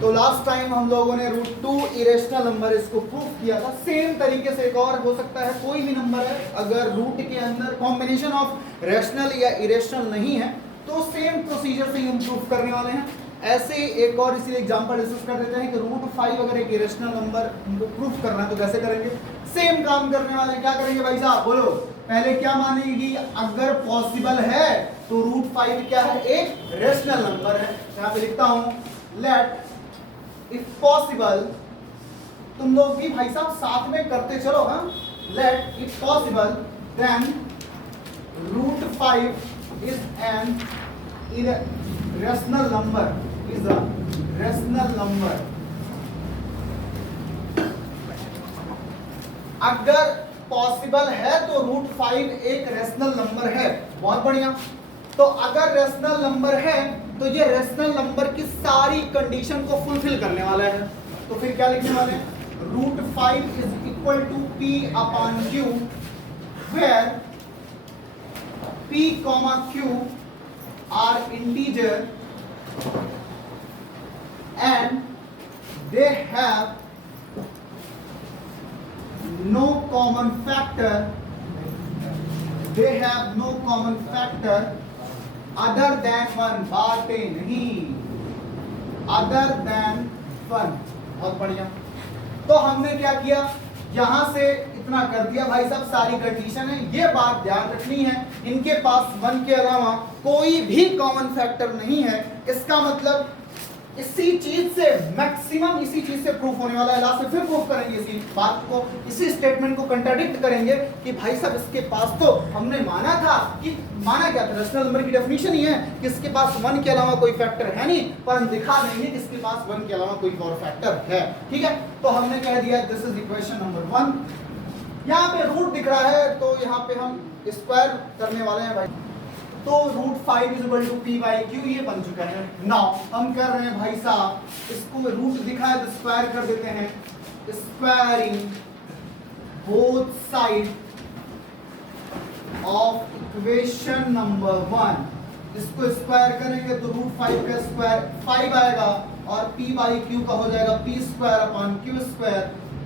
तो last time हम लोगों ने √2 इरेशनल नंबर इसको प्रूव किया था। सेम तरीके से एक और हो सकता है, कोई भी नंबर है अगर रूट के अंदर कॉम्बिनेशन ऑफ रेशनल या इरेशनल नहीं है तो सेम प्रोसीजर से ही हम प्रूव करने वाले हैं। ऐसे एक और इसी एग्जांपल डिस्कस कर देते हैं कि √5 अगर एक इरेशनल नंबर हमको प्रूफ करना है तो कैसे करेंगे। सेम काम करने वाले क्या करेंगे भाई साहब, बोलो। पहले क्या मानेगी, अगर पॉसिबल है तो √5 क्या है, एक रेशनल नंबर है। यहाँ पे लिखता हूं लेट इफ पॉसिबल, तुम लोग भी भाई साहब साथ में करते चलो। हाँ, let if possible then √5 is an irrational number, is a rational number। अगर पॉसिबल है तो √5 एक रेशनल नंबर है। बहुत बढ़िया। तो अगर रेशनल नंबर है तो ये रेशनल नंबर की सारी कंडीशन को फुलफिल करने वाला है। तो फिर क्या लिखने वाले हैं, √5 is equal to P/Q where P, Q are integer and they have no common factor, they have no common factor other than 1, बातें नहीं, other than 1। बहुत बढ़िया। तो हमने क्या किया, यहां से इतना कर दिया भाई साहब, सारी कंडीशन है। ये बात ध्यान रखनी है, इनके पास 1 के अलावा कोई भी कॉमन फैक्टर नहीं है। इसका मतलब इसी चीज से मैक्सिमम इसी चीज से प्रूफ होने वाला है। लास्ट में फिर प्रूफ करेंगे इसी बात को, इसी स्टेटमेंट को कंट्राडिक्ट करेंगे कि भाई साहब इसके पास तो हमने माना था कि माना क्या था, रेशनल नंबर की डेफिनेशन ही है कि इसके पास 1 के अलावा कोई फैक्टर है नहीं, पर हम दिखा देंगे कि इसके पास 1 के अलावा कोई और फैक्टर है। ठीक है, तो हमने कह दिया दिस इज इक्वेशन नंबर 1। यहाँ पे रूट दिख रहा है तो यहाँ पे हम स्क्वायर करने वाले हैं भाई। तो √5 इज इक्वल टू P/Q ये बन चुका है। नाउ हम कर रहे हैं भाई साहब, इसको रूट दिखा है तो स्क्वायर कर देते हैं, squaring both side of equation number 1। इसको स्क्वायर करेंगे तो √5 का स्क्वायर 5 आएगा और P/Q का हो जाएगा P²/Q²।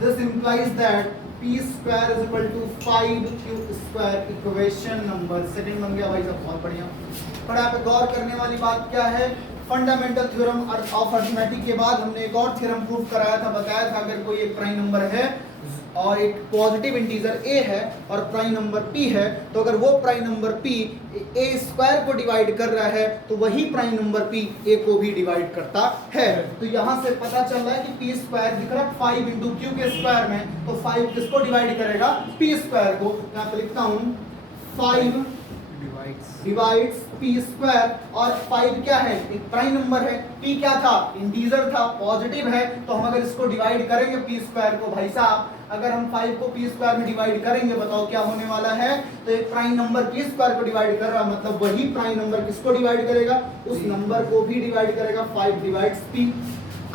This implies that P² is equal to 5Q²। Equation number second बन गया भाई साहब। बहुत बढ़िया। पर यहाँ पे गौर करने वाली बात क्या है, फंडामेंटल थ्योरम ऑफ अरिथमेटिक के बाद हमने एक और थ्योरम प्रूव कराया था, बताया था अगर कोई एक प्राइम नंबर है और एक पॉजिटिव इंटीजर a है और प्राइम नंबर p है, तो अगर वो प्राइम नंबर p a² को डिवाइड कर रहा है तो वही प्राइम नंबर p a को भी डिवाइड करता है। तो यहाँ से पता चल रहा है कि p² दिख रहा है 5 × q के स्क्वायर में, तो 5 किसको डिवाइड करेगा, p² को। यहाँ पे लिखता हूँ 5 डिवाइड्स p² और 5 क्या है, एक प्राइम नंबर है, p क्या था, इंटीजर था, पॉजिटिव है। तो हम अगर इसको डिवाइड करेंगे p² को भाई साहब, अगर हम 5 को p² में डिवाइड करेंगे बताओ क्या होने वाला है। तो एक प्राइम नंबर p² को डिवाइड कर रहा है, मतलब वही प्राइम नंबर किसको डिवाइड करेगा, उस नंबर को भी डिवाइड करेगा। 5 डिवाइड्स p।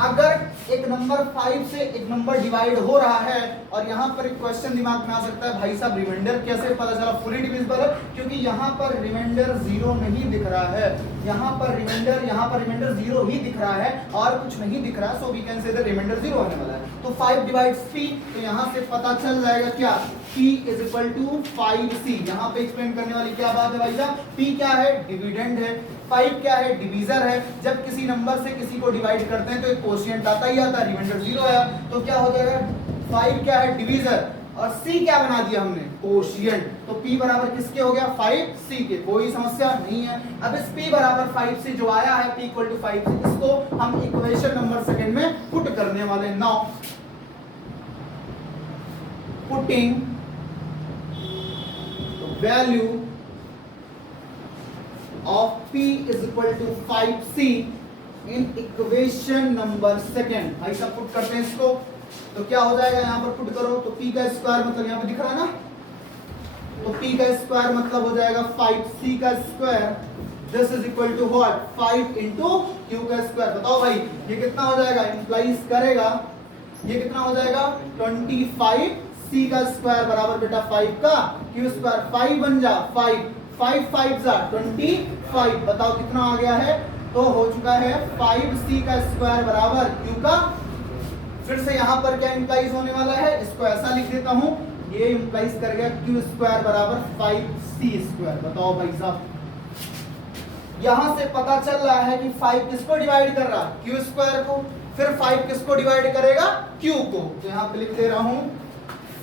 अगर एक नंबर 5 से एक नंबर डिवाइड हो रहा है और यहाँ पर एक क्वेश्चन दिमाग में आ सकता है, भाई साहब रिमाइंडर कैसे पता चला फुली डिविजिबल है, क्योंकि यहाँ पर रिमाइंडर 0 नहीं दिख रहा है, यहाँ पर रिमाइंडर 0 ही दिख रहा है और कुछ नहीं दिख रहा है। So we can say that remainder 0 होने वाला है। तो 5 डिवाइड्स p, तो यहाँ से पता चल जाएगा क्या, p is equal to 5c। यहाँ पे एक्सप्लेन करने वाली क्या बात है भाई साहब, p क्या है, डिविडेंड है, 5 क्या है, डिवीजर है। जब किसी नंबर से किसी को डिवाइड करते हैं तो एक कोशिएंट आता ही आता है, रिमाइंडर 0 आया तो क्या हो जाएगा, 5 क्या है, डिवीजर, और c क्या बना दिया हमने, कोशिएंट। तो p बराबर किसके हो गया, 5c के। कोई समस्या नहीं है। अब इस p बराबर 5c जो आया है, p इक्वल टू 5c, इसको हम इक्वेशन नंबर सेकंड में पुट करने वाले हैं। Now putting value of p is equal to 5c in equation number second। भाई सब पुट करते हैं इसको, तो क्या हो जाएगा, यहाँ पर पुट करो तो p का स्क्वायर मतलब यहाँ पे दिख रहा है ना, तो p का स्क्वायर मतलब हो जाएगा 5c का square. This is equal to what, 5 × q का स्क्वायर। बताओ भाई ये कितना हो जाएगा, इंप्लाइज करेगा ये कितना हो जाएगा, 25c का स्क्वायर बराबर बेटा 5 का q²। 5 बन जा 5, 5 5 जा 25। बताओ कितना आ गया है, तो हो चुका है 5c का स्क्वायर बराबर q का, फिर से यहां पर क्या इंप्लाइज होने वाला है, इसको ऐसा लिख देता हूं, ये इंप्लाइज कर गया q स्क्वायर बराबर 5c स्क्वायर। बताओ भाई साहब, यहां से पता चल रहा है कि 5 किसको डिवाइड कर रहा है, q स्क्वायर को, फिर 5 किसको डिवाइड करेगा, q को। तो यहां पे लिख दे रहा हूं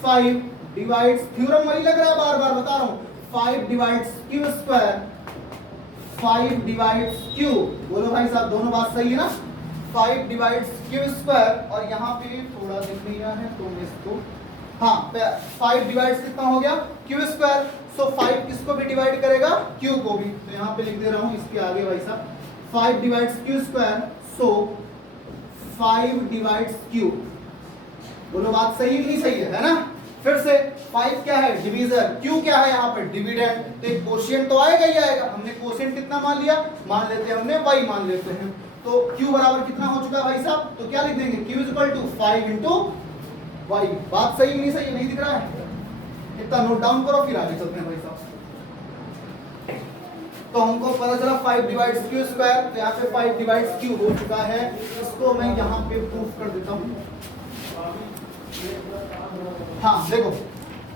5 डिवाइड्स, थ्योरम वही लग रहा है, बार बार बता रहा हूं, 5 divides q square, 5 divides q, बोलो भाई साहब दोनों बात सही है ना, 5 डिवाइड्स q स्क्वायर, और यहाँ पे थोड़ा दिख नहीं रहा है तो मैं इसको, हाँ 5 डिवाइड्स कितना हो गया, q स्क्वायर, सो 5 किसको भी डिवाइड करेगा, q को भी। तो यहाँ पे लिख दे रहा हूँ इसके आगे भाई साहब 5 डिवाइड्स q स्क्वायर, सो 5 डिवाइड्स q। बोलो बात सही नहीं सही है ना। फिर से 5 क्या है, डिवीजर, q क्या है यहाँ पर, डिविडेंड, तो एक कोशिएंट तो आएगा ही आएगा। हमने कोशिएंट कितना मान लिया, मान लेते हैं हमने y मान लेते हैं, तो q बराबर कितना हो चुका है भाई साहब, तो क्या लिख देंगे, q equal to 5 into y। बात सही नहीं सही है, नहीं दिख रहा है, इतना नोट डाउन करो फिर आगे चलते हैं भाई साहब। तो हमको पता चला 5 डिवाइड्स q स्क्वायर, तो यहाँ पे 5 डिवाइड्स q हो चुका है, इसको मैं यहाँ पे प्रूफ कर देता हूँ। हाँ देखो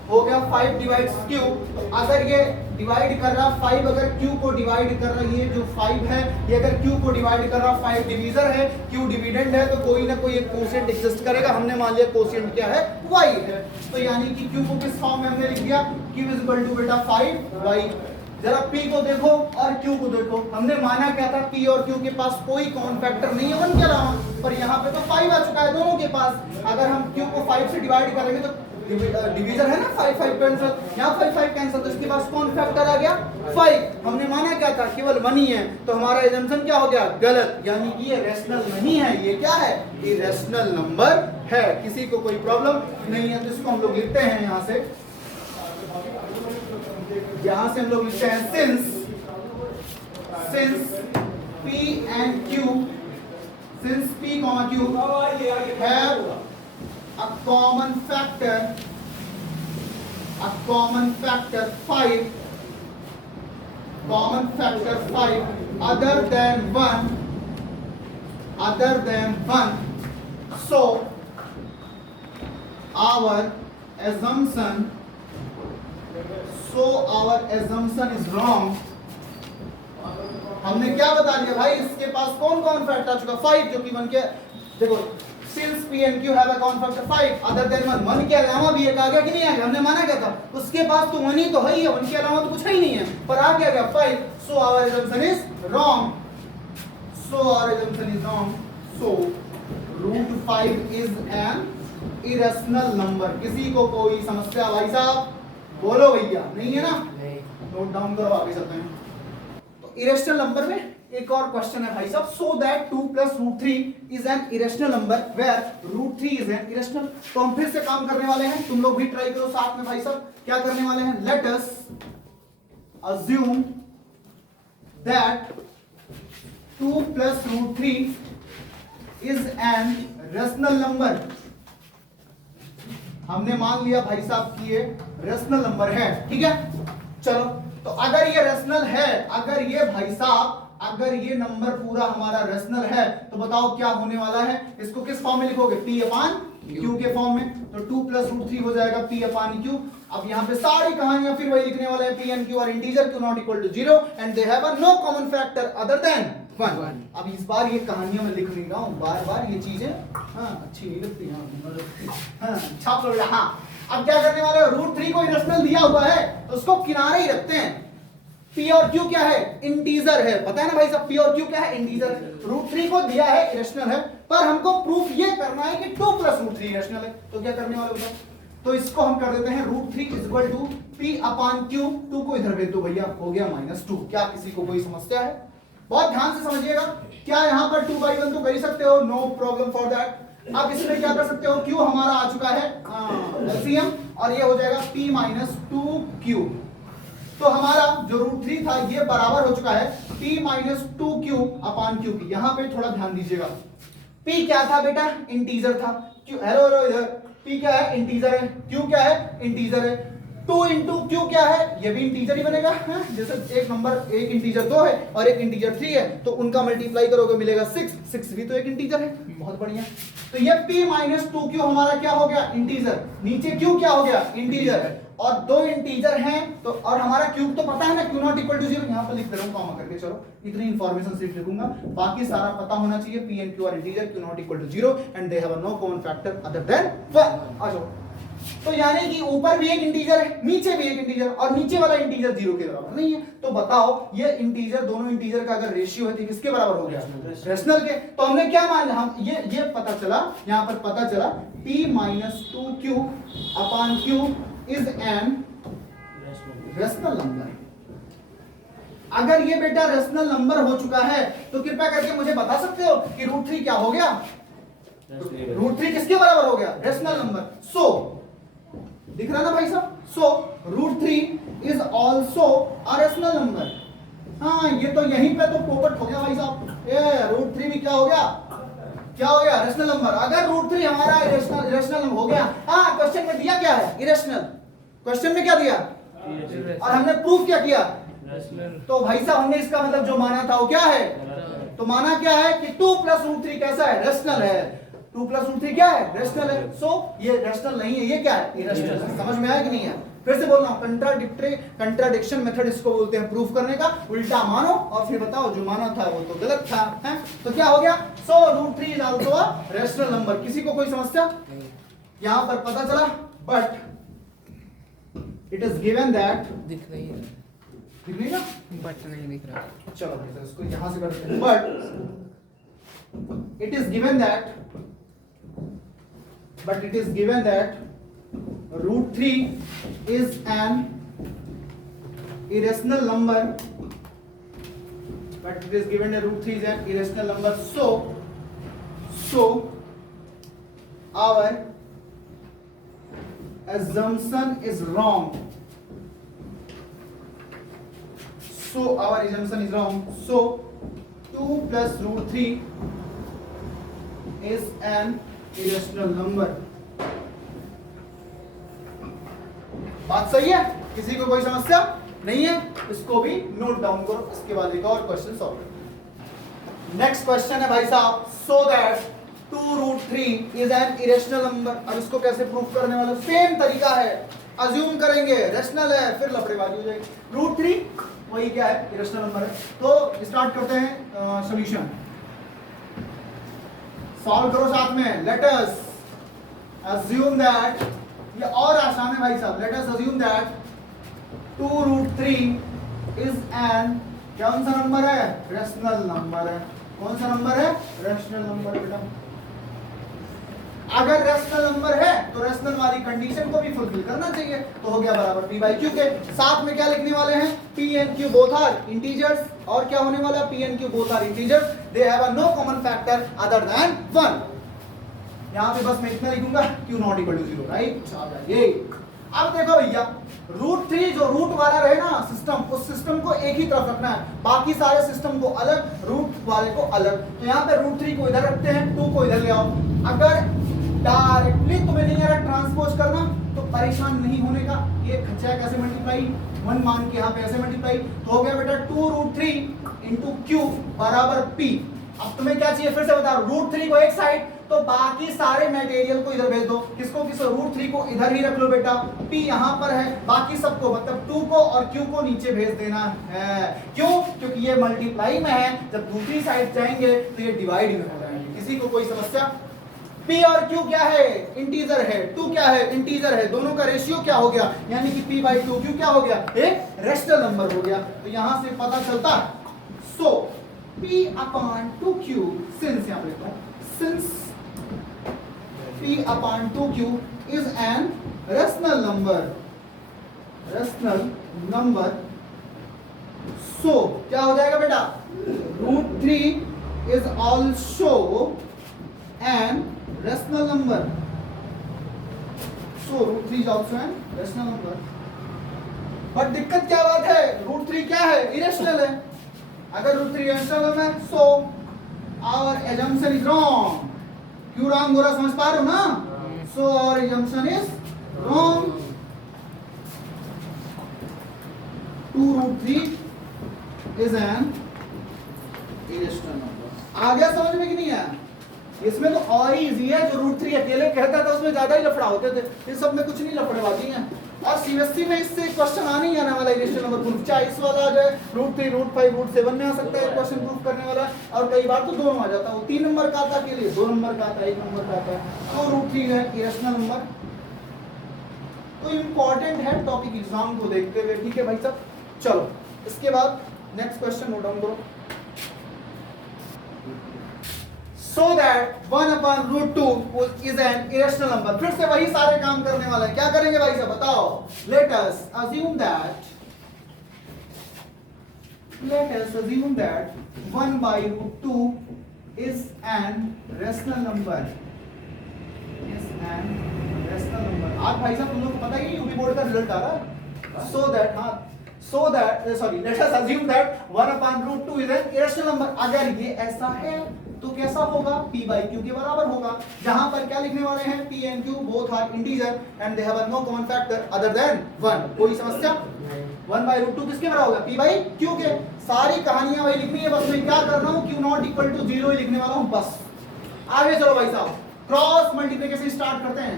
हो गया 5 डिवाइड्स q, तो अगर ये डिवाइड कर रहा 5, अगर q को डिवाइड कर रहा, ये जो 5 है ये अगर q को डिवाइड कर रहा, 5 डिवीजर है, q डिविडेंड है, तो कोई ना कोई एक कोशिएंट एग्जिस्ट करेगा। हमने मान लिया कोशिएंट क्या है, y है, तो यानी कि q को किस फॉर्म में हमने लिख दिया, q इज इक्वल टू बेटा 5y। जरा p को देखो और q को देखो, हमने माना क्या था, p और q के पास कोई कॉमन फैक्टर नहीं है 1 के अलावा, पर यहाँ पे तो 5 आ चुका है दोनों के पास। अगर हम q को 5 से डिवाइड करेंगे तो डिवीजर है ना, 5 5 कैंसिल, यहाँ 5 5 कैंसिल, तो इसके पास कौन फैक्टर आ गया, 5। हमने माना क्या था, केवल 1 ही है, तो हमारा एजम्पशन क्या हो गया, गलत, यानी कि ये रैशनल नहीं है, ये क्या है, इरेशनल नंबर है। किसी को कोई प्रॉब्लम नहीं है, तो इसको हम लोग लिखते हैं यहाँ से हम लोग लिखते हैं since p and q, since p, q have a common factor 5, other than 1, so our assumption is wrong। हमने क्या बता दिया भाई, इसके पास कौन कौन फैक्टर आ चुका, 5, जो कि 1 के, देखो since p and q have a common factor 5 other than 1 के अलावा भी एक आ गया कि नहीं आ गया, हमने माना क्या था, उसके पास तो 1 ही तो है ही है, 1 के अलावा तो कुछ है ही नहीं है, पर आ गया 5, so our assumption is wrong, so root 5 is an irrational number। किसी को कोई समस्या भाई साहब, बोलो भैया, नहीं है ना, नोट डाउन करो, आगे चलते हैं। तो इरेशनल नंबर में एक और क्वेश्चन है भाई साहब, so that 2 + √3 is an irrational number where √3 is an irrational. तो हम फिर से काम करने वाले हैं, तुम लोग भी ट्राई करो साथ में भाई साहब। क्या करने वाले हैं, let us assume that 2 + √3 is an rational number. हमने मान लिया भाई साहब कि ये रेशनल नंबर है, ठीक है। चलो, तो अगर ये रेशनल है, अगर ये भाई साहब, अगर ये नंबर पूरा हमारा रेशनल है, तो बताओ क्या होने वाला है, इसको किस फॉर्म में लिखोगे, p/q के फॉर्म में। तो 2 + √3 हो जाएगा p/q। अब यहाँ पे सारी कहानियां फिर वही लिखने वाले हैं, p and q are integer, q not equal to 0 and they have a no common factor other than 1। अब इस बार ये कहानियां मैं लिख नहीं रहा हूँ, बार बार ये चीजें अच्छी नहीं लगती, छाप लो। हाँ, अब क्या करने वाले, √3 को इरेशनल दिया हुआ है तो उसको किनारे ही रखते हैं। p और q क्या है, इंटीजर है, पता है ना भाई साहब, p और q क्या है, इंटीजर। √3 को दिया है, इरेशनल है, पर हमको प्रूफ ये करना है कि 2 + √3 इरेशनल है। तो क्या करने वाले बताओ, तो इसको हम कर देते हैं √3 = p/q। 2 को इधर भेज दो भैया, हो गया -2। क्या किसी को कोई समस्या है, बहुत ध्यान से समझिएगा। क्या यहाँ पर 2/1 तो कर ही सकते हो, नो प्रॉब्लम फॉर दैट। अब इसमें क्या कर सकते हो, q हमारा आ चुका है एलसीएम, और ये हो जाएगा p - 2q। तो हमारा जो √3 था ये बराबर हो चुका है p - 2q/q की। यहाँ पे थोड़ा ध्यान दीजिएगा, p क्या था बेटा, इंटीजर था। q, हेलो इधर, p क्या है, इंटीजर है, q क्या है, इंटीजर है। 2 इंटू क्यू क्या है, ये भी इंटीजर ही बनेगा है? जैसे एक नंबर एक इंटीजर 2 है और एक इंटीजर 3 है, तो उनका मल्टीप्लाई करोगे मिलेगा 6, 6 भी तो एक इंटीजर है। बहुत बढ़िया। तो ये p माइनस 2q हमारा क्या हो गया, इंटीजर। नीचे q क्या हो गया, इंटीजर। और दो इंटीजर हैं तो, और हमारा क्यूब तो पता है ना, q नॉट इक्वल टू 0, यहां पर लिख दे रहा हूं कॉमा करके। चलो इतनी इंफॉर्मेशन सिर्फ लिखूंगा, बाकी सारा पता होना चाहिए। p and q are integer, q not equal to 0 and they have no common factor other than 1। आ जाओ। तो यानी कि ऊपर भी एक इंटीजर है, नीचे भी एक इंटीजर, और नीचे वाला इंटीजर 0 के बराबर नहीं है। तो बताओ ये इंटीजर, दोनों इंटीजर का अगर रेशियो है तो किसके बराबर हो गया, रेशनल के। तो हमने क्या मान लिया, हम ये पता चला, यहां पर पता चला p minus 2q upon q is an rational number. अगर ये बेटा रेशनल नंबर हो चुका है तो कृपया करके मुझे बता सकते हो कि √3 क्या हो गया, √3 किसके बराबर हो गया, रेशनल नंबर। सो दिख रहा ना भाई साहब, सो √3 is also a rational number. हाँ ये तो यहीं पे तो पोपट हो गया भाई साहब, ये √3 भी क्या हो गया, क्या हो गया, रेशनल नंबर। अगर √3 हमारा रेशनल हो गया, हाँ क्वेश्चन में दिया क्या है, इरेशनल। क्वेश्चन में क्या दिया और हमने प्रूफ क्या किया, तो भाई साहब हमने इसका मतलब जो माना था वो क्या है, तो माना क्या है कि 2 प्लस √3 कैसा है, रेशनल है। 2 प्लस √3 क्या है, रेशनल है। सो ये रेशनल नहीं है, ये क्या है, इरेशनल है। समझ में आया कि नहीं है, फिर से बोल रहा हूं, कंट्राडिक्शन मेथड इसको बोलते हैं प्रूफ करने का। उल्टा मानो और फिर बताओ जो माना था वो तो गलत था, है? तो क्या हो गया, सो √3 is also a rational number. किसी को कोई समस्या यहां पर पता चला, but it is given that, दिख नहीं है, दिख नहीं ना, बट नहीं दिख रहा। चलो भाई इसको यहां से करते हैं, but it is given that √3 is an irrational number, but it is given that √3 is an irrational number. So our assumption is wrong. So 2 plus √3 is an irrational number. बात सही है, किसी को कोई समस्या नहीं है, इसको भी नोट डाउन करो। इसके बाद एक और क्वेश्चन सॉल्व करो। नेक्स्ट क्वेश्चन है भाई साहब, so that 2√3 is an irrational number. अब इसको कैसे प्रूफ करने वाले, सेम तरीका है, अज्यूम करेंगे रेशनल है, फिर लफड़ेबाजी हो जाएगी। √3 वही क्या है, इरेशनल नंबर है। तो स्टार्ट करते हैं सॉल्यूशन, सॉल्व करो साथ में। लेट अस अज्यूम दैट, ये और आसान है भाई साहब, let us assume that 2√3 is N, कौन सा नंबर है, रेशनल नंबर है। कौन सा नंबर है, रेशनल नंबर बेटा। अगर रेशनल नंबर है तो रेशनल वाली कंडीशन को भी फुलफिल करना चाहिए, तो हो गया बराबर p बाई q के। साथ में क्या लिखने वाले हैं, p and q both are integers, और क्या होने वाला, p and q both are integers, they have a no common factor other than 1। यहां पे बस मैं इतना लिखूंगा, q not equal to 0, right. ये अब देखो भैया, √3 जो रूट वाला रहे ना सिस्टम, उस सिस्टम को एक ही तरफ रखना है, बाकी सारे सिस्टम को अलग, रूट वाले को अलग। तो यहाँ पे √3 को इधर रखते हैं, 2 को इधर ले आओ। अगर डायरेक्टली तुम्हें नहीं आ रहा ट्रांसपोज करना तो परेशान नहीं होने का, ये खर्चा कैसे मल्टीप्लाई, 1 मान के यहाँ पे ऐसे मल्टीप्लाई, तो हो गया बेटा 2√3 इंटू q बराबर p। अब तुम्हें क्या चाहिए फिर से बता, √3 को एक साइड, तो बाकी सारे मटेरियल को इधर भेज दो। किसको किसको, √3 को इधर ही रख लो बेटा, p यहाँ पर है, बाकी सबको मतलब 2 को और q को नीचे भेज देना है। क्यों, क्योंकि ये मल्टीप्लाई में है, जब दूसरी साइड जाएंगे तो ये डिवाइड में हो जाएंगे। किसी को कोई समस्या, p और q क्या है, इंटीजर है, 2 क्या है, इंटीजर है, दोनों का रेशियो क्या हो गया, यानी कि p बाई 2q क्या हो गया, एक रेशनल नंबर हो गया। तो यहां से पता चलता, सो p अपॉन 2q, सिंस यहां पे लिखता हूं, since p upon 2q is an rational number, so क्या हो जाएगा बेटा, √3 is also an rational number, so √3 is also an rational number। But दिक्कत क्या बात है, √3 क्या है, इरेशनल है। अगर √3 इरेशनल है, so our assumption is wrong। क्यों रॉन्ग हो रहा, समझ पा रहे हो ना, so our assumption is wrong। 2√3 is an irrational number. आ गया समझ में कि नहीं आया? इसमें तो और ही इजी है, जो √3 अकेले कहता था उसमें ज्यादा ही लफड़ा होते थे, इस सब में कुछ नहीं लफड़ेबाजी है। और सीबीएसई में इससे क्वेश्चन आने ही आने वाला इरेशनल नंबर प्रूफ, चाहे इस वाला आ जाए √3, √5, √7 में आ सकता है क्वेश्चन प्रूफ करने वाला, और कई बार तो दोनों आ जाता है। वो 3 नंबर का आता है के लिए, 2 नंबर का आता है, 1 नंबर का आता है। तो √3 है इरेशनल नंबर। तो इम्पोर्टेंट है टॉपिक एग्जाम को देखते हुए, ठीक है भाई साहब। चलो इसके बाद नेक्स्ट क्वेश्चन नोट डाउन करो। So that 1/√2 is an irrational number। फिर से वही सारे काम करने वाला है। क्या करेंगे भाई साहब बताओ? Let us assume that 1/√2 is an rational number। आज भाई साहब तुम लोग को पता ही यूपी बोर्ड का रिजल्ट आ रहा है। let us assume that 1/√2 is an irrational number। अगर ये ऐसा है तो कैसा होगा? p by q के बराबर होगा। जहां पर क्या लिखने वाले हैं? p and q both are integer and they have no common factor other than 1। कोई समस्या? 1/√2 किसके बराबर होगा? p by q के। सारी कहानियां वही लिखनी है, बस मैं क्या कर रहा हूं? q नॉट इक्वल टू 0 ही लिखने वाला हूं बस। आगे चलो भाई साहब, क्रॉस मल्टीप्लिकेशन स्टार्ट करते हैं।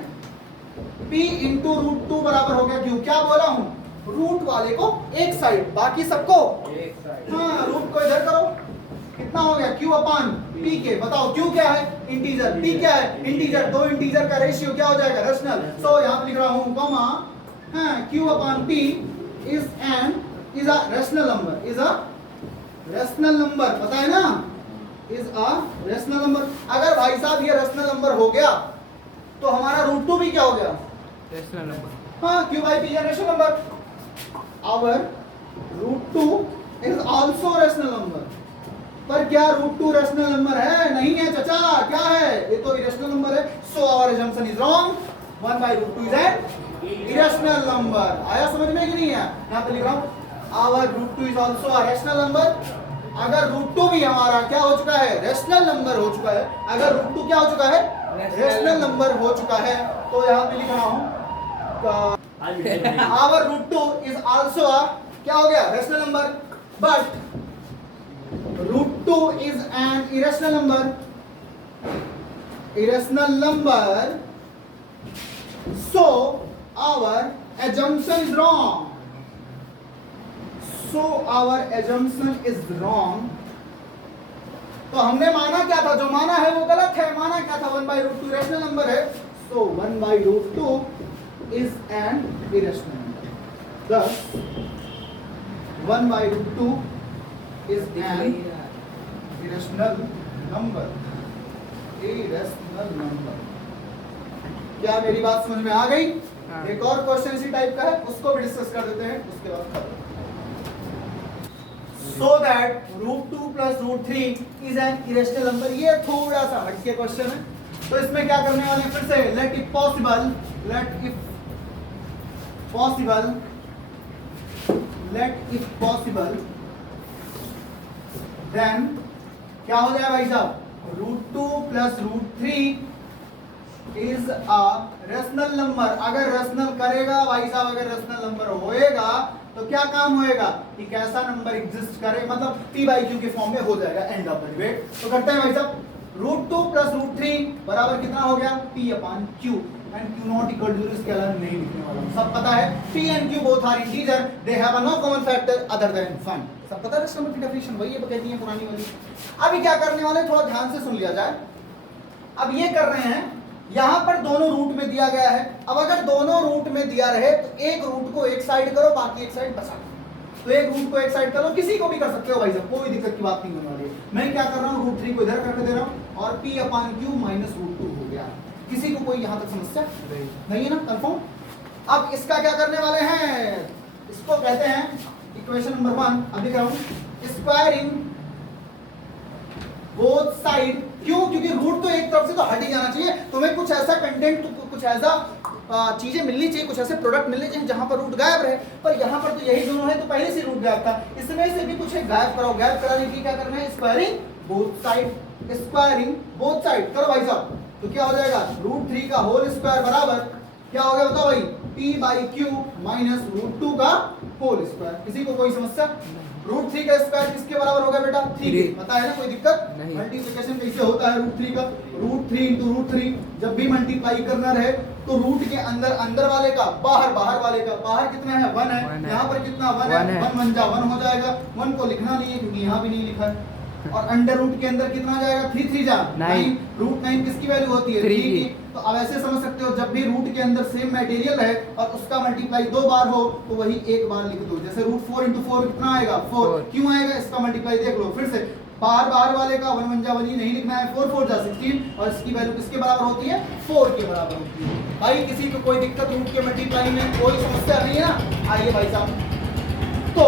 p इंटू √2 बराबर हो गया q। क्या बोला हूं? रूट वाले को एक साइड, बाकी सबको एक साइड। हाँ, रूट को इधर करो, कितना हो गया? q अपान p के। बताओ q क्या है? इंटीजर। p क्या है? इंटीजर। दो इंटीजर का रेशियो क्या हो जाएगा? रेशनल। सो यहां पे लिख रहा हूं कॉमा, हां, q upon p is a rational number, is a rational number. पता है ना? Is a rational number. अगर भाई साहब ये रेशनल नंबर हो गया तो हमारा √2 भी क्या हो गया? Rational number. हाँ, q by p is a rational number। Our √2 is also rational number। पर क्या √2 rational number है? नहीं है चाचा। क्या है? ये तो irrational number है। So our assumption is wrong। 1/√2 is an irrational number। आया समझ में कि नहीं है? यहाँ पे लिख रहा हूँ our √2 is also a rational number। अगर √2 भी हमारा क्या हो चुका है? रेशनल नंबर हो चुका है। अगर √2 क्या हो चुका है? रेशनल नंबर हो चुका है, तो यहाँ पे लिख रहा हूँ our √2 is also a क्या हो गया? Rational number. But √2 is an irrational number। irrational number, so our assumption is wrong। so our assumption is wrong। तो हमने माना क्या था? जो माना है वो गलत है। माना क्या था? 1/√2 रेशनल नंबर है। so 1/√2 is an irrational number। thus 1/√2 is an irrational number। irrational number। क्या मेरी बात समझ में आ गई? हाँ। एक और क्वेश्चन इसी टाइप का है, उसको भी डिस्कस कर देते हैं उसके बाद। so that √2 plus √3 is an irrational number। ये थोड़ा सा हटके क्वेश्चन है, तो इसमें क्या करने वाले हैं? फिर से let if possible then क्या हो जाए भाई साहब? √2 plus √3 is a rational number। अगर रेशनल करेगा भाई साहब, अगर रेशनल नंबर होएगा तो क्या काम होएगा? कि कैसा नंबर एग्जिस्ट करे, मतलब p by q के फॉर्म में हो जाएगा। End of the debate. तो करते हैं भाई साहब, √2 plus √3 बराबर कितना हो गया? p upon q। And q not equal to, इसके अलावा नहीं लिखने वाला हूं। सब पता है p and q both are integer, they have no common factor other than 1। सब पता है रेशनल नंबर की डेफिनेशन वही है, कहती है पुरानी वाली। अभी क्या करने वाले, थोड़ा ध्यान से सुन लिया जाए। अब ये कर रहे हैं, यहां पर दोनों रूट में दिया गया है। अब अगर दोनों रूट में दिया रहे तो एक रूट को एक साइड करो, बाकी एक साइड बचा दो। तो एक रूट को एक साइड करो, किसी को भी कर सकते हो भाई साहब, कोई दिक्कत की बात नहीं होने वाली है। मैं क्या कर रहा हूँ? √3 को इधर करके दे रहा हूँ और p अपान q माइनस √2 हो गया। किसी को कोई यहां तक समस्या नहीं है ना? कंफर्म। अब इसका क्या करने वाले हैं? इसको कहते हैं इक्वेशन नंबर 1। अब लिख रहा हूँ स्क्वायरिंग बोथ साइड। क्यों? क्योंकि रूट तो एक तरफ से तो हट ही जाना चाहिए। तुम्हें कुछ ऐसा कंटेंट, कुछ ऐसा चीजें मिलनी चाहिए, कुछ ऐसे प्रोडक्ट मिलने चाहिए जहां पर रूट गायब रहे। पर यहाँ पर तो यही दोनों है, तो पहले से रूट गायब था, इसमें से भी कुछ गायब कराओ। गायब कराने के लिए क्या करना है? Squaring both side. Squaring both side करो भाई साहब, तो क्या हो जाएगा? √3 का होल स्क्वायर बराबर क्या हो गया बताओ भाई? p by q माइनस √2 का होल स्क्वायर। किसी को कोई समस्या? रूट 3 का स्क्वायर किसके बराबर होगा बेटा? 3 के। पता है ना, कोई दिक्कत नहीं। मल्टीप्लिकेशन कैसे होता है रूट 3 का? रूट 3 इंटू रूट 3 जब भी मल्टीप्लाई करना रहे तो रूट के अंदर अंदर वाले का बाहर बाहर वाले का, बाहर कितना है 1 है, यहाँ पर कितना 1 है, 1 1 जा 1 हो जाएगा। 1 को लिखना नहीं है क्योंकि यहाँ भी नहीं लिखा है। और अंडर रूट के अंदर कितना आ जाएगा? 3 3 जा 9। रूट 9 किसकी वैल्यू होती है? 3 की। तो अब ऐसे समझ सकते हो, जब भी रूट के अंदर सेम मटेरियल है और उसका मल्टीप्लाई 2 बार हो तो वही एक बार लिख दो। जैसे रूट 4 इंटू 4 कितना आएगा? 4। क्यों आएगा? इसका मल्टीप्लाई देख लो फिर से, बाहर बाहर वाले का 1 1 जा 1 ही नहीं लिखना है, 4 4 जा 16 और इसकी वैल्यू किसके बराबर होती है? 4 के बराबर होती है। भाई किसी को कोई दिक्कत रूट के मल्टीप्लाई में? कोई समस्या नहीं है ना? आइए भाई साहब, तो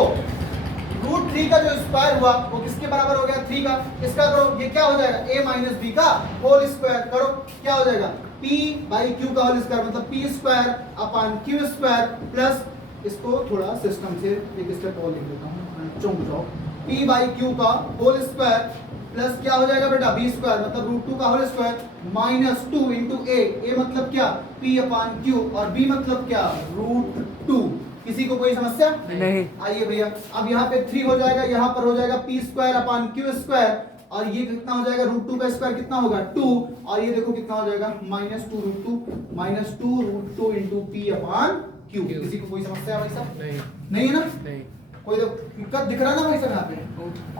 रूट 3 का जो स्क्वायर हुआ वो किसके बराबर हो गया? 3 का। इसका करो, ये क्या हो जाएगा? a माइनस बी का होल स्क्वायर करो, क्या हो जाएगा? p बाई क्यू का होल स्क्वायर मतलब p square upon q square plus, इसको थोड़ा सिस्टम से एक स्टेप और लिख देता हूं, चौंक जाओ, p बाई क्यू का होल स्क्वायर प्लस क्या हो जाएगा बेटा? b स्क्वायर मतलब रूट 2 का whole square minus 2 into a मतलब क्या? p अपॉन q और b मतलब क्या? रूट 2। किसी को कोई समस्या? नहीं। आइए भैया, अब यहाँ पे 3 हो जाएगा, यहाँ पर हो जाएगा p square upon q square और ये कितना हो जाएगा? रूट 2 का स्क्वायर कितना होगा? 2 और ये देखो कितना हो जाएगा? Minus 2 root 2 minus 2 root 2 into p upon q। किसी को कोई समस्या भाई साहब? नहीं। नहीं है ना? नहीं। कोई तो दिक्कत दिख रहा है ना भाई साहब यहाँ पे?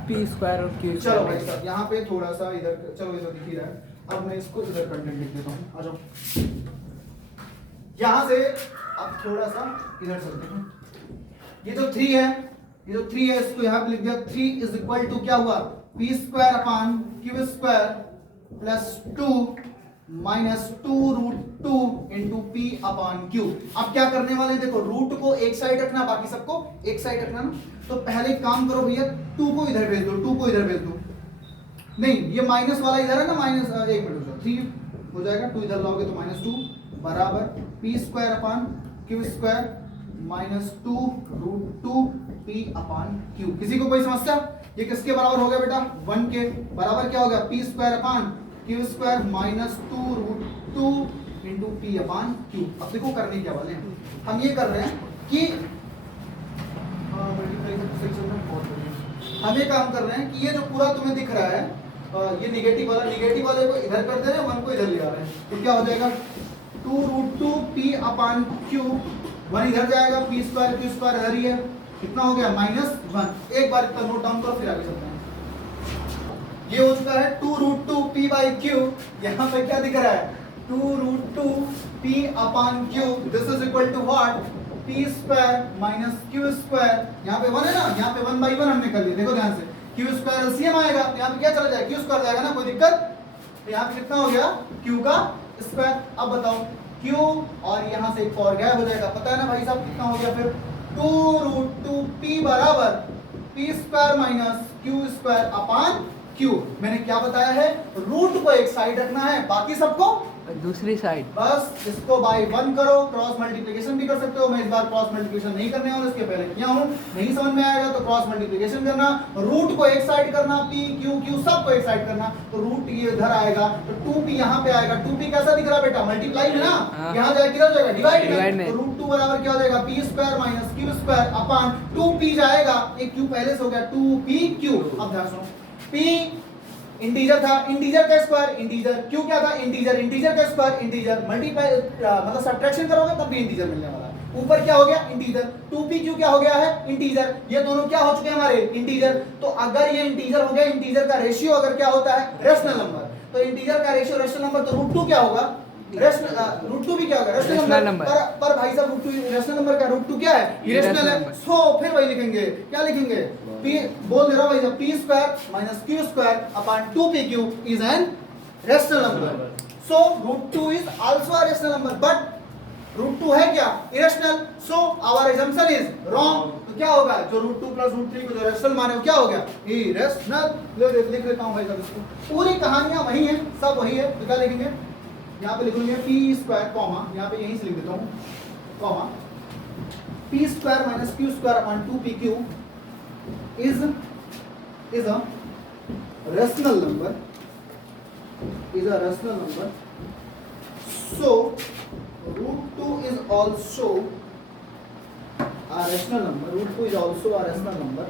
पी स्क्वायर और क्यू चलो भाई साहब यहाँ पे थोड़ा सा इधर, चलो इधर दिख ही रहा है। अब मैं इसको इधर कंटेंट लिख देता हूँ, आ जाओ यहाँ से। अब थोड़ा सा इधर चलते हैं। ये जो 3 है, ये जो 3 है इसको यहाँ पे लिख दिया। 3 इज इक्वल टू क्या हुआ? p square upon q square plus 2 minus 2 root 2 into p upon q। अब क्या करने वाले हैं? देखो रूट को एक साइड रखना, बाकी सबको एक साइड रखना ना। तो पहले काम करो भैया, 2 को इधर भेज दो, 2 को इधर भेज दो। नहीं, ये माइनस वाला इधर है ना, माइनस 1 मिनट हो जाओ, 3 हो जाएगा, 2 इधर लाओगे तो माइनस 2 बराबर p square upon q square minus 2 root 2 p upon q। किसी को कोई समस्या? ये किसके बराबर हो गया बेटा? 1 के बराबर क्या हो गया? p square upon q square minus 2 root 2 into p upon q। अब देखो करने क्या वाले हैं हम, ये कर रहे हैं कि हम ये काम कर रहे हैं कि ये जो पूरा तुम्हें दिख रहा है, ये निगेटिव वाले को इधर कर दे रहे हैं, 1 को इधर ले आ रहे हैं, तो क्या हो जाएगा? 2 रूट 2 p अपॉन q, 1 इधर जाएगा, p स्क्वायर q स्क्वायर इधर ही है, कितना हो गया? -1। एक बार इतना नोट डाउन करो फिर आगे चलते हैं। ये हो चुका है 2 रूट 2 p बाई q। यहाँ पे क्या दिख रहा है? 2 root 2 p upon q, this is equal to what? p square minus q square. यहाँ पे 1 है ना, यहाँ पे 1 बाई 1 हमने कर लिया, देखो ध्यान से। q स्क्वायर एलसीएम आएगा तो यहाँ पे क्या चला जाएगा? q स्क्वायर जाएगा ना, कोई दिक्कत? तो यहाँ पे कितना हो गया? q का स्क्वायर। अब बताओ q और यहाँ से एक और गायब हो जाएगा, पता है ना भाई साहब कितना हो गया? फिर 2 रूट 2 p बराबर p square minus q square upon q। मैंने क्या बताया है? रूट को एक साइड रखना है, बाकी सबको दूसरी साइड। बस इसको बाय 1 करो, क्रॉस मल्टीप्लिकेशन भी कर सकते हो। मैं इस बार क्रॉस मल्टीप्लिकेशन नहीं करने वाला, इसके पहले किया हूं। नहीं समझ में आएगा तो क्रॉस मल्टीप्लिकेशन करना, रूट को एक साइड करना, p q q सबको एक साइड करना। तो रूट ये इधर आएगा तो 2p यहाँ पे आएगा। 2p कैसा दिख रहा है बेटा? मल्टीप्लाई में ना, यहाँ जाएगा किधर जाएगा? डिवाइड में। तो रूट 2 बराबर क्या हो जाएगा? p square minus q square upon 2p जाएगा, एक q पहले से हो गया 2pq। अब ध्यान सुनो, p इंटीजर था, इंटीजर का स्क्वायर इंटीजर, क्यू क्या था? इंटीजर, इंटीजर का स्क्वायर इंटीजर, मल्टीप्लाई मतलब सब्ट्रैक्शन करोगे तब भी इंटीजर मिलने वाला है। ऊपर क्या हो गया? इंटीजर। 2pq क्या हो गया है? इंटीजर। ये दोनों क्या हो चुके हैं हमारे? इंटीजर। तो अगर ये इंटीजर हो गया, इंटीजर का रेशियो अगर क्या होता है? Rational number. तो इंटीजर का रेशियो रेशनल नंबर, तो रूट 2 क्या होगा? रूट 2 भी क्या होगा? Rational number. पर भाई साहब रूट 2 रेशनल नंबर का, रूट 2 क्या है? इरेशनल है। सो फिर वही लिखेंगे, क्या लिखेंगे? p बोल दे रहा भाई साहब, p square minus q square upon 2pq is an rational number. So root 2 is also a rational number, but root 2 है क्या? Irrational. So our assumption is wrong. तो क्या होगा? जो रूट 2 प्लस रूट 3 को जो रेशनल माने वो क्या हो गया? इरेशनल। लिख लेता हूं भाई साहब इसको। पूरी कहानियां वही हैं, सब वही है। तो क्या लिखेंगे? यहाँ पे लिखूंगे p स्क्वायर कॉमा, यहाँ पे यहीं से लिख देता हूँ comma, p square minus q square upon 2pq is a rational number, is a rational number. So root 2 is also a rational number, root 2 is also a rational number,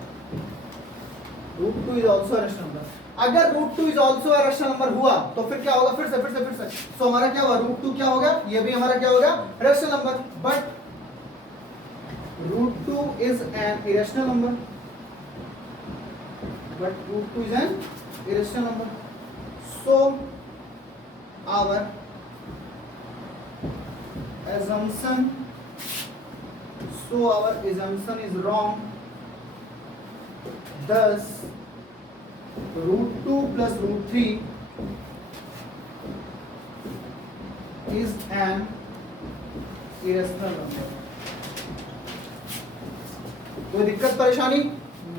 root 2 is also a rational number. अगर root 2 is also a rational number हुआ तो फिर क्या होगा, फिर से so हमारा क्या हुआ, root 2 क्या हो गया, ये भी हमारा क्या हो गया, rational number, but root 2 is an irrational number, but root 2 is an irrational number, so our assumption is wrong. Thus root 2 plus root 3 is an irrational number. कोई दिक्कत परेशानी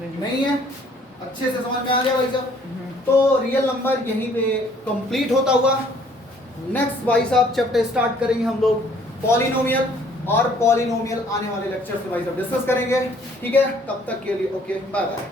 नहीं है, अच्छे से समझ में आ गया भाई साहब। तो रियल नंबर यहीं पे कंप्लीट होता हुआ। नेक्स्ट भाई साहब चैप्टर स्टार्ट करेंगे हम लोग पॉलिनोमियल, और पॉलिनोमियल आने वाले लेक्चर से भाई साहब डिस्कस करेंगे। ठीक है, तब तक के लिए ओके, बाय बाय।